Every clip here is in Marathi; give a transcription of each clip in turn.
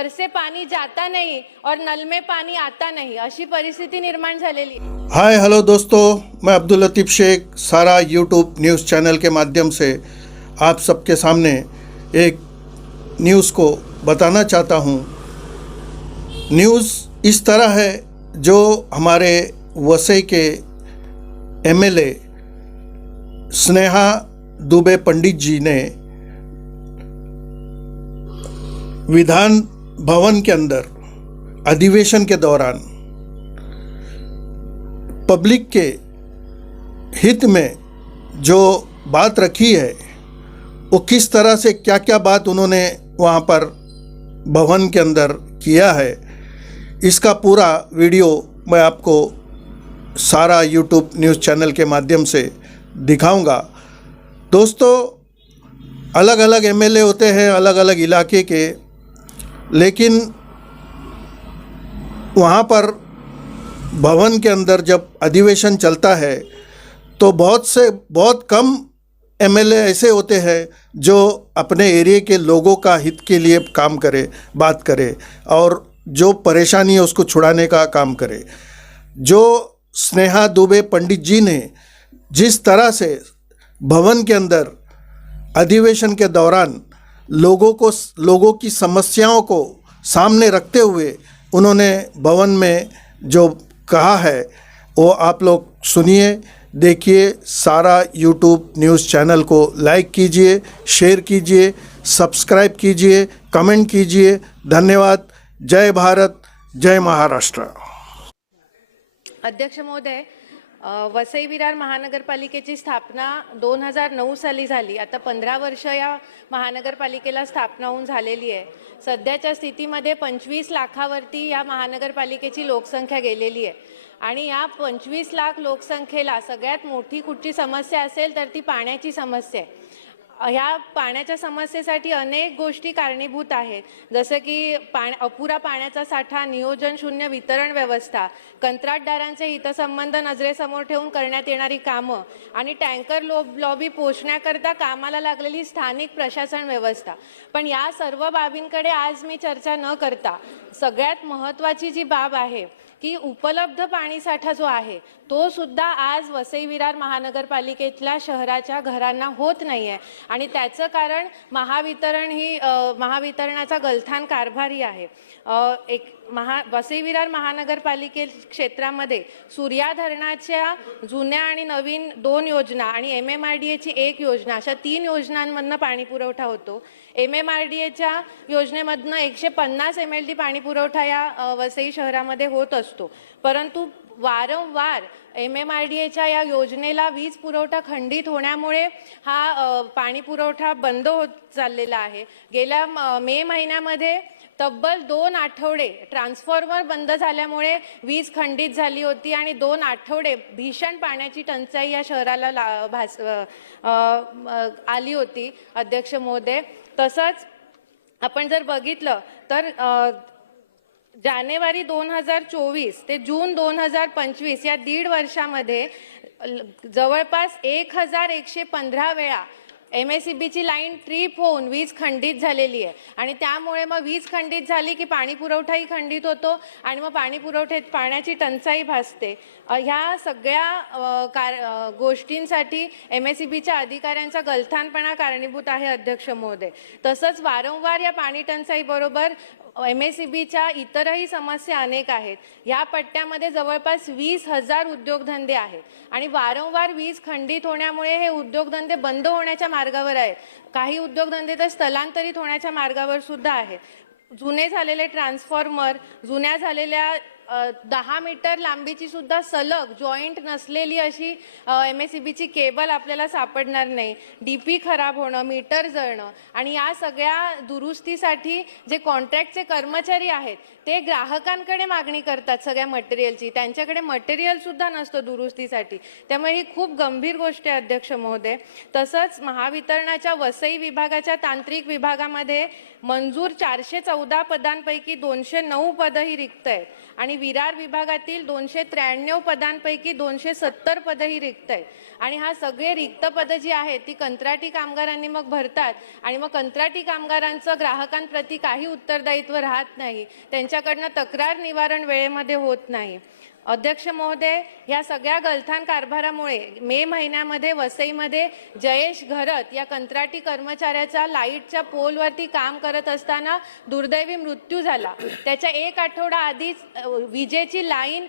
घर से पानी जाता नहीं और नल में पानी आता नहीं, अशी परिस्थिती निर्माण झालेली आहे। हाय हेलो दोस्तों, मैं अब्दुल लतीफ़ शेख सारा यूट्यूब न्यूज़ चैनल के माध्यम से आप सबके सामने एक न्यूज़ को बताना चाहता हूँ। न्यूज़ इस तरह है, जो हमारे वसई के एमएलए स्नेहा दुबे पंडित जी ने विधान भवन के अंदर अधिवेशन के दौरान पब्लिक के हित में जो बात रखी है, वो किस तरह से क्या क्या बात उन्होंने वहाँ पर भवन के अंदर किया है, इसका पूरा वीडियो मैं आपको सारा यूट्यूब न्यूज़ चैनल के माध्यम से दिखाऊंगा। दोस्तों, अलग अलग एमएलए होते हैं अलग अलग इलाके के, लेकिन वहाँ पर भवन के अंदर जब अधिवेशन चलता है तो बहुत कम एमएलए ऐसे होते हैं जो अपने एरिया के लोगों का हित के लिए काम करे, बात करे और जो परेशानी है उसको छुड़ाने का काम करे। जो स्नेहा दुबे पंडित जी ने जिस तरह से भवन के अंदर अधिवेशन के दौरान लोगों की समस्याओं को सामने रखते हुए उन्होंने भवन में जो कहा है, वो आप लोग सुनिए, देखिए। सारा यूट्यूब न्यूज़ चैनल को लाइक कीजिए, शेयर कीजिए, सब्सक्राइब कीजिए, कमेंट कीजिए। धन्यवाद। जय भारत, जय महाराष्ट्र। अध्यक्ष महोदय, वसई विरार महानगरपालिकेची स्थापना 2009 साली झाली। आता 15 वर्ष या महानगरपालिकेला स्थापना होऊन झालेली आहे। सध्याच्या स्थितीमध्ये 25 लाखावरती या महानगरपालिकेची लोकसंख्या गेलेली आहे आणि या 25 लाख लोकसंख्येला सगळ्यात मोठी कुठची समस्या असेल तर ती पाण्याची समस्या आहे। ह्या पाण्याच्या समस्येसाठी अनेक गोष्टी कारणीभूत आहेत, जसं की अपुरा पाण्याचा साठा, नियोजन शून्य वितरण व्यवस्था, कंत्राटदारांचे हितसंबंध नजरेसमोर ठेवून करण्यात येणारी कामं आणि टँकर लॉबी पोहोचण्याकरता कामाला लागलेली स्थानिक प्रशासन व्यवस्था। पण या सर्व बाबींकडे आज मी चर्चा न करता सगळ्यात महत्त्वाची जी बाब आहे की उपलब्ध पाणीसाठा जो आहे तो सुद्धा आज वसई विरार महानगरपालिकेतल्या शहराच्या घरांना होत नाहीये आणि त्याचं कारण महावितरणाचा गलथान कारभारी आहे। वसई विरार महानगरपालिके क्षेत्रामध्ये सूर्या धरणाच्या जुन्या आणि नवीन 2 योजना आणि MMRDAची 1 योजना, अशा 3 योजनांमधनं पाणी पुरवठा होतो। MMRDAच्या योजनेमधनं 150 MLD पाणी पुरवठा या वसई शहरामध्ये होत असतो, परंतु वारंवार MMRDAच्या या योजनेला वीज पुरवठा खंडित होण्यामुळे हा पाणी पुरवठा बंद होत चाललेला आहे। गेल्या मे महिन्यामध्ये तब्बल 2 आठवडे ट्रान्सफॉर्मर बंद झाल्यामुळे वीज खंडित झाली होती आणि 2 आठवडे भीषण पाण्याची टंचाई या शहराला आली होती। अध्यक्ष महोदय, तसंच आपण जर बघितलं तर जानेवारी 2024 ते जून 2025 या 1.5 वर्षामध्ये जवळपास 1115 वेळा MSEBची लाईन ट्रिप होऊन वीज खंडित झालेली आहे आणि त्यामुळे मग वीज खंडित झाली की पाणी पुरवठाही खंडित होतो आणि मग पाण्याची टंचाई भासते। ह्या सगळ्या गोष्टींसाठी MSEBच्या अधिकाऱ्यांचा गलथानपणा कारणीभूत आहे। अध्यक्ष महोदय, तसंच वारंवार या पाणी टंचाई बरोबर MSEBच्या इतरही समस्या अनेक आहेत। या पट्ट्यामध्ये जवळपास 20,000 उद्योगधंदे आहेत आणि वारंवार वीज खंडित होण्यामुळे हे उद्योगधंदे बंद होण्याच्या मार्गावर आहेत। काही उद्योगधंदे तर स्थलांतरित होण्याच्या मार्गावर सुद्धा आहेत। जुने झालेले ट्रान्सफॉर्मर, जुन्या झालेल्या 10 मीटर लांबीची सुद्धा सलग जॉईंट नसलेली अशी MSEBची केबल आपल्याला सापडणार नाही। DP खराब होणं, मीटर जळणं आणि या सगळ्या दुरुस्तीसाठी जे कॉन्ट्रॅक्टचे कर्मचारी आहेत ते ग्राहकांकडे मागणी करतात सगळ्या मटेरियलची, त्यांच्याकडे मटेरियल सुद्धा नसतं दुरुस्तीसाठी। त्यामुळे ही खूप गंभीर गोष्ट आहे। अध्यक्ष महोदय, तसंच महावितरणाच्या वसई विभागाच्या तांत्रिक विभागामध्ये मंजूर 414 पदांपैकी 209 पदं ही रिक्त आहेत आणि विरार विभागातील 293 पदांपैकी 270 पदं ही रिक्त आहेत आणि हा सगळे रिक्त पदं जी आहेत ती कंत्राटी कामगारांनी मग भरतात आणि मग कंत्राटी कामगारांचं ग्राहकांप्रती काही उत्तरदायित्व राहत नाही, त्यांच्याकडनं तक्रार निवारण वेळेमध्ये होत नाही. अध्यक्ष महोदय, या सगळ्या गलथान कारभारामुळे मे महिन्यामध्ये वसईमध्ये जयेश घरत या कंत्राटी कर्मचाऱ्याचा लाईटच्या पोलवरती काम करत असताना दुर्दैवी मृत्यू झाला. त्याच्या एक आठवडा आधीच विजेची लाईन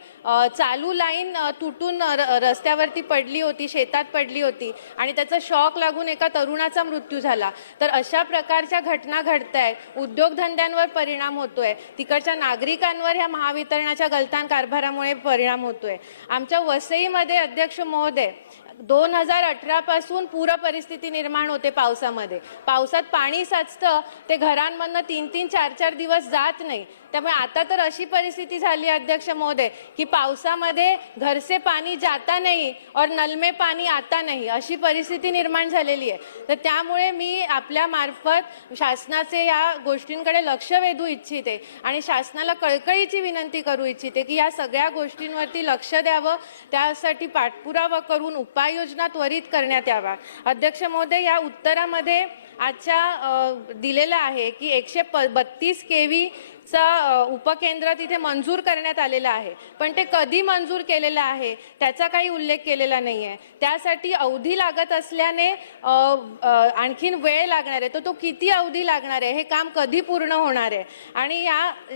चालू लाईन तुटून रस्त्यावरती पडली होती, शेतात पडली होती आणि त्याचा शॉक लागून एका तरुणाचा मृत्यू झाला. तर अशा प्रकारच्या घटना घडतायत, उद्योगधंद्यांवर परिणाम होतोय, तिकडच्या नागरिकांवर ह्या महावितरणाच्या गलथान कारभारामुळे परिणाम होतोय. आमच्या वसईमध्ये अध्यक्ष महोदय 2018 पासून पूर परिस्थिती निर्माण होते. पावसात पाणी साचतं, ते घरांमधनं 3-3, 4-4 दिवस जात नाही. त्यामुळे आता तर अशी परिस्थिती झाली अध्यक्ष महोदय की पावसामध्ये घर से पाणी जाता नहीं और नल में पाणी आता नहीं, अशी परिस्थिती निर्माण झालेली आहे. तर त्यामुळे मी आपल्या मार्फत शासनाचे या गोष्टींकडे लक्ष वेधू इच्छिते आणि शासनाला कळकळीची विनंती करू इच्छिते की या सगळ्या गोष्टींवरती लक्ष द्यावं, त्यासाठी पाठपुरावा करून उपाययोजना त्वरित करण्यात यावा. अध्यक्ष महोदय, या उत्तरामध्ये आजच्या दिलेलं आहे की 132 kV चा उपकेंद्र तिथे मंजूर करण्यात आलेला आहे, पण ते कधी मंजूर केलेलं आहे त्याचा काही उल्लेख केलेला नाही आहे. त्यासाठी अवधी लागत असल्याने आणखीन वेळ लागणार आहे. तर तो किती अवधी लागणार आहे, हे काम कधी पूर्ण होणार आहे आणि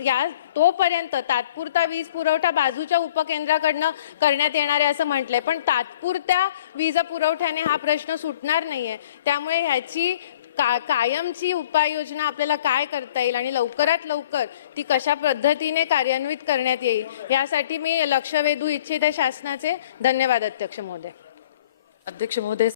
या तोपर्यंत तात्पुरता वीज पुरवठा बाजूच्या उपकेंद्राकडनं करण्यात येणार आहे असं म्हटलंय, पण तात्पुरत्या वीज पुरवठ्याने हा प्रश्न सुटणार नाहीये. त्यामुळे ह्याची कायमची उपाययोजना आपल्याला काय करता येईल आणि लवकरात लवकर ती कशा पद्धतीने कार्यान्वित करण्यात येईल यासाठी मी लक्ष वेधू इच्छिते शासनाचे. धन्यवाद अध्यक्ष महोदय. अध्यक्ष महोदय.